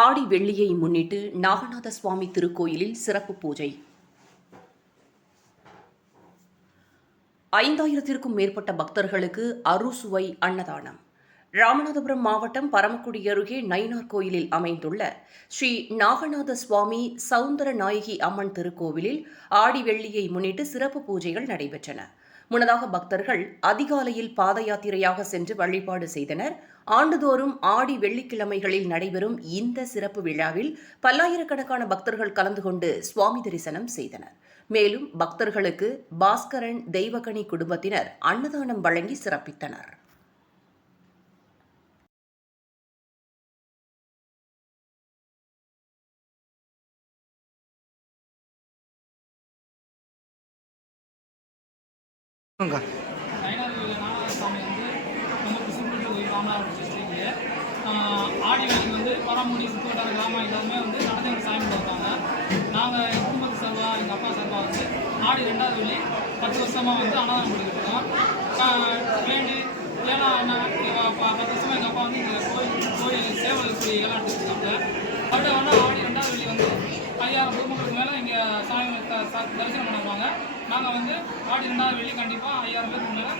ஆடி வெள்ளியை முன்னிட்டு நாகநாத சுவாமி திருக்கோயிலில் சிறப்பு பூஜை. ஐந்தாயிரத்திற்கும் மேற்பட்ட பக்தர்களுக்கு அறுசுவை அன்னதானம். ராமநாதபுரம் மாவட்டம் பரமக்குடி அருகே நயினார் கோயிலில் அமைந்துள்ள ஸ்ரீ நாகநாத சுவாமி சவுந்தர நாயகி அம்மன் திருக்கோவிலில் ஆடி வெள்ளியை முன்னிட்டு சிறப்பு பூஜைகள் நடைபெற்றன. முன்னதாக பக்தர்கள் அதிகாலையில் பாத யாத்திரையாக சென்று வழிபாடு செய்தனர். ஆண்டுதோறும் ஆடி வெள்ளிக்கிழமைகளில் நடைபெறும் இந்த சிறப்பு விழாவில் பல்லாயிரக்கணக்கான பக்தர்கள் கலந்து கொண்டு சுவாமி தரிசனம் செய்தனர். மேலும் பக்தர்களுக்கு பாஸ்கரன் தெய்வகனி குடும்பத்தினர் அன்னதானம் வழங்கி சிறப்பித்தனர். ஆடி வேலைக்கு வந்து பரமுடி சுற்றுவட்டார கிராமம் எல்லாமே வந்து நடந்து எங்கள் சாமி பார்த்தாங்க நாங்கள் எங்கள் குடும்பத்து சார்பாக எங்கள் அப்பா சார்பாக வந்து ஆடி ரெண்டாவது வெள்ளி பத்து வருஷமாக வந்து அன்னதானம் பண்ணிக்கிட்டு இருக்கோம் ஆஹ் வேண்டி ஏன்னா என்ன ப- பத்து வருஷமாக எங்கள் அப்பா வந்து இங்கே கோயில் கோயில் சேவல் கூலி எல்லாம் எடுத்துருக்காங்க அடுத்த வந்து ஆடி ரெண்டாவது வெள்ளி வந்து ஐயாயிரம் பொதுமக்களுக்கு மேலே இங்கே சாமி தரிசனம் பண்ணுவாங்க. வந்து ஆடி ரெண்டாவது வெளியே கண்டிப்பாக ஐயாயிரம் பேருக்கு மேலே